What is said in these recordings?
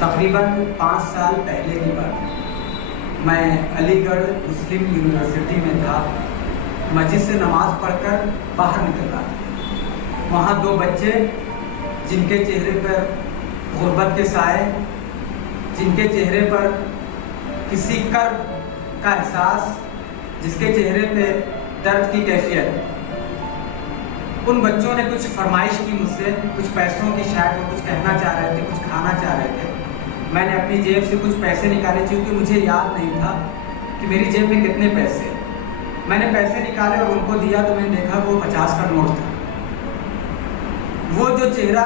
तकरीबन 5 साल पहले की बात है। मैं अलीगढ़ मुस्लिम यूनिवर्सिटी में था। मस्जिद से नमाज़ पढ़कर बाहर निकला। वहाँ 2 बच्चे जिनके चेहरे पर गुर्बत के साए, जिनके चेहरे पर किसी कर्ब का एहसास, जिसके चेहरे पे दर्द की कैफियत, उन बच्चों ने कुछ फरमाइश की मुझसे, कुछ पैसों की। शायद वो कुछ कहना चाह रहे थे, कुछ खाना चाह रहे थे। मैंने अपनी जेब से कुछ पैसे निकाले, क्योंकि मुझे याद नहीं था कि मेरी जेब में कितने पैसे। मैंने पैसे निकाले और उनको दिया तो मैंने देखा वो 50 का नोट था। वो जो चेहरा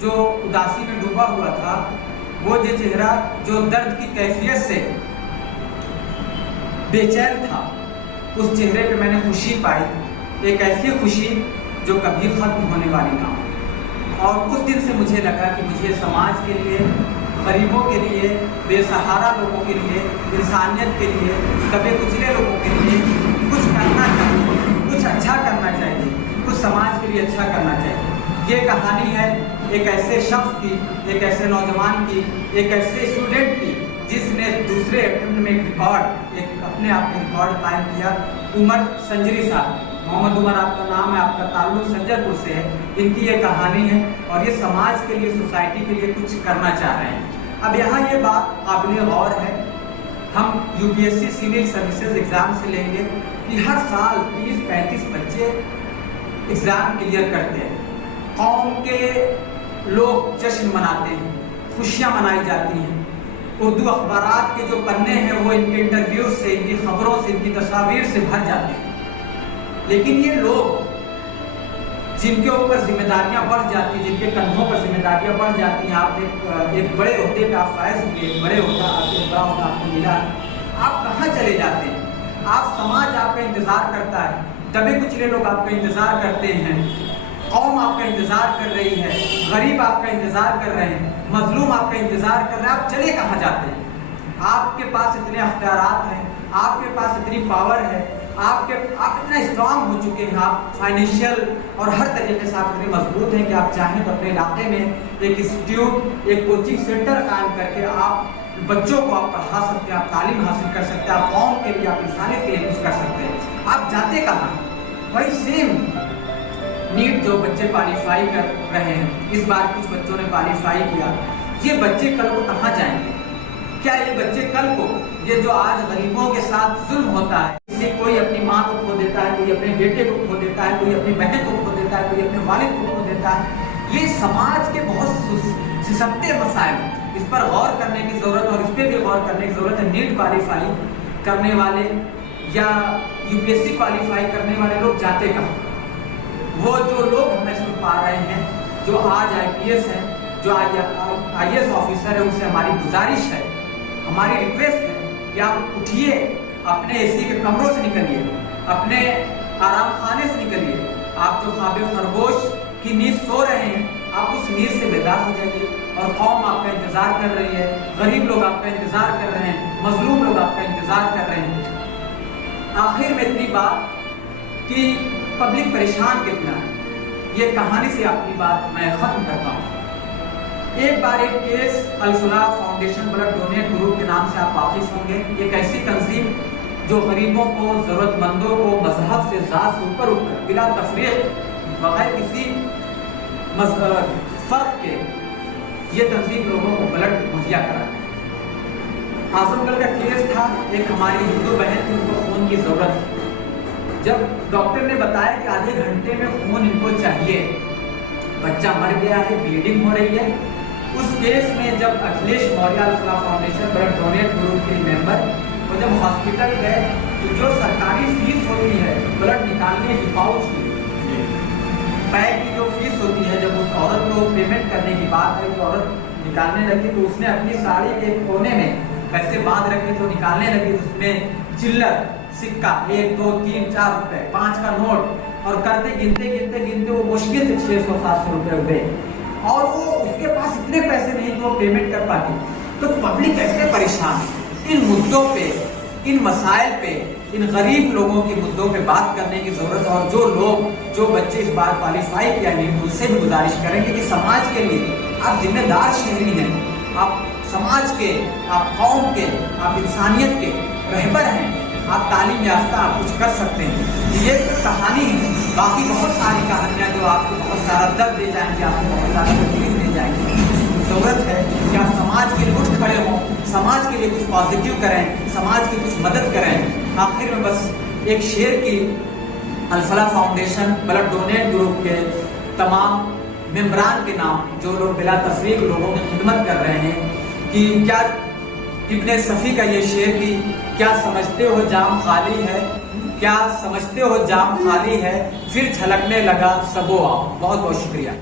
जो उदासी में डूबा हुआ था, वो जो चेहरा जो दर्द की कैफियत से बेचैन था, उस चेहरे पे मैंने खुशी पाई। एक ऐसी खुशी जो कभी ख़त्म होने वाली ना हो। और उस दिन से मुझे लगा कि मुझे समाज के लिए, गरीबों के लिए, बेसहारा लोगों के लिए, इंसानियत के लिए, दबे कुचले लोगों के लिए कुछ करना चाहिए, कुछ अच्छा करना चाहिए, कुछ समाज के लिए अच्छा करना चाहिए। ये कहानी है एक ऐसे शख्स की, एक ऐसे नौजवान की, एक ऐसे स्टूडेंट की जिसने दूसरे अटेम्प्ट में एक रिकॉर्ड, एक अपने आप में रिकॉर्ड कायम किया। उमर संजरी साहब, मोहम्मद उमर आपका नाम है, आपका ताल्लुक संजरपुर से है। इनकी ये कहानी है और ये समाज के लिए, सोसाइटी के लिए कुछ करना चाह रहे हैं। अब यहाँ ये बात काबिल गौर है, हम यूपीएससी सिविल सर्विसेज एग्ज़ाम से लेंगे कि हर साल 30-35 बच्चे एग्ज़ाम क्लियर करते हैं। कौम के लोग जश्न मनाते हैं, खुशियाँ मनाई जाती हैं। उर्दू अखबारात के जो पन्ने हैं वो इनके इंटरव्यू से, इनकी खबरों से, इनकी तस्वीर से भर जाते हैं। लेकिन ये लोग जिनके ऊपर जिम्मेदारियां बढ़ जाती हैं, जिनके कंधों पर जिम्मेदारियां बढ़ जाती हैं, आप एक बड़े ओहदे पे आप फायज हुए, एक बड़ा ओहदा आपको मिला, आप कहाँ चले जाते हैं? आप समाज आपका इंतज़ार करता है, दबे कुचले लोग आपका इंतज़ार करते हैं, कौम आपका इंतज़ार कर रही है, गरीब आपका इंतज़ार कर रहे हैं, मजलूम आपका इंतज़ार कर रहे हैं। आप चले कहाँ जाते हैं? आपके पास इतने अख्तियारात हैं, आपके पास इतनी पावर है, आप इतना स्ट्रांग हो चुके हैं, आप फाइनेंशियल और हर तरीके से आप इतने मजबूत हैं कि आप चाहें तो अपने इलाके में एक इंस्टीट्यूट, एक कोचिंग सेंटर कायम करके आप बच्चों को आप पढ़ा सकते हैं, आप तालीम हासिल कर सकते हैं, आप कौम के लिए, आप इंसानियत के लिए कुछ कर सकते हैं। आप जाते कहाँ? वही सेम नीट जो बच्चे क्वालिफाई कर रहे हैं, इस बार कुछ बच्चों ने क्वालिफाई किया। ये बच्चे कल को कहाँ जाएंगे? क्या ये बच्चे कल को, ये जो आज गरीबों के साथ जुल्म होता है, इसे कोई अपनी माँ को खो देता है, कोई अपने बेटे को खो देता है, कोई अपनी बहन को खो देता है, कोई अपने वालिद को खो देता है, ये समाज के बहुत सिसकते मसाइल, इस पर गौर करने की ज़रूरत और इस पर भी गौर करने की ज़रूरत है। नीट क्वालिफाई करने वाले या यूपीएससी क्वालिफाई करने वाले लोग जाते कहाँ? वो जो लोग हमें सुन पा रहे हैं, जो आज IPS हैं, जो IAS ऑफिसर है, उनसे हमारी गुजारिश है, हमारी रिक्वेस्ट है कि आप उठिए, अपने AC के कमरों से निकलिए, अपने आराम खाने से निकलिए। आप जो ख्वाब खरगोश की नींद सो रहे हैं, आप उस नींद से बेदार हो जाइए। और कौम आपका इंतज़ार कर रही है, गरीब लोग आपका इंतज़ार कर रहे हैं, मजलूम लोग आपका इंतज़ार कर रहे हैं। आखिर में इतनी बात कि पब्लिक परेशान कितना है, ये कहानी से अपनी बात मैं ख़त्म करता हूँ। एक बार एक case Al Falah foundation blood donate group के नाम से आप वाकिफ होंगे। एक ऐसी तंजीम जो गरीबों को, ज़रूरतमंदों को मजहब से, ज़ात से ऊपर उठकर, बिला तफरीक, बगैर किसी फ़र्क के, ये तंजीम लोगों को ब्लड मुहैया कराती है। आजमगढ़ का केस था, एक हमारी हिंदू बहन थी, उनको खून की ज़रूरत थी। जब डॉक्टर ने बताया कि आधे घंटे में खून इनको चाहिए, बच्चा मर गया है, ब्लीडिंग हो रही है, उस केस में जब Akhilesh Maurya Al Falah foundation blood donate group के मेंबर वो जब हॉस्पिटल गए, तो जो सरकारी फीस होती है ब्लड निकालने की, पाउच की, बैग की जो फीस होती है, जब उस औरत को पेमेंट करने की बात आई तो औरत निकालने लगी, तो उसने अपनी साड़ी के कोने में पैसे बांध रखे, तो निकालने लगी, तो उसमें चिल्लर सिक्का 1, 2, 3, 4 रुपए, 5 का नोट, और करते गिनते वो मुश्किल से 600-700 रुपए हुए। और वो उसके पास इतने पैसे नहीं कि वो पेमेंट कर पाती। तो पब्लिक कैसे परेशान है? इन मुद्दों पे, इन मसाइल पे, इन गरीब लोगों के मुद्दों पे बात करने की जरूरत है। और जो लोग, जो बच्चे इस बार क्वालिफाई किया नहीं, उनसे भी गुजारिश करेंगे कि समाज के लिए आप जिम्मेदार शहरी हैं, आप समाज के, आप कौम के, आप इंसानियत के रहबर हैं, आप तालीम याफ्ता, आप कुछ कर सकते हैं। ये तो कहानी है, बाकी बहुत सारी कहानियां जो आपको बहुत सारा दर्द दे जाएंगी, आपको बहुत सारा तकलीफ दे जाएंगी। जरूरत है कि आप समाज के लिए उठ खड़े हों, समाज के लिए कुछ पॉजिटिव करें, समाज की कुछ मदद करें। आखिर में बस एक शेर की Al Falah foundation blood donate group के तमाम मेंबरान के नाम, जो लोग बिला तफरीक लोगों की खिदमत कर रहे हैं, कि क्या इब्ने सफ़ी का ये शेर की क्या समझते हो जाम खाली है, क्या समझते हो जाम खाली है, फिर झलकने लगा सबो आओ। बहुत बहुत शुक्रिया।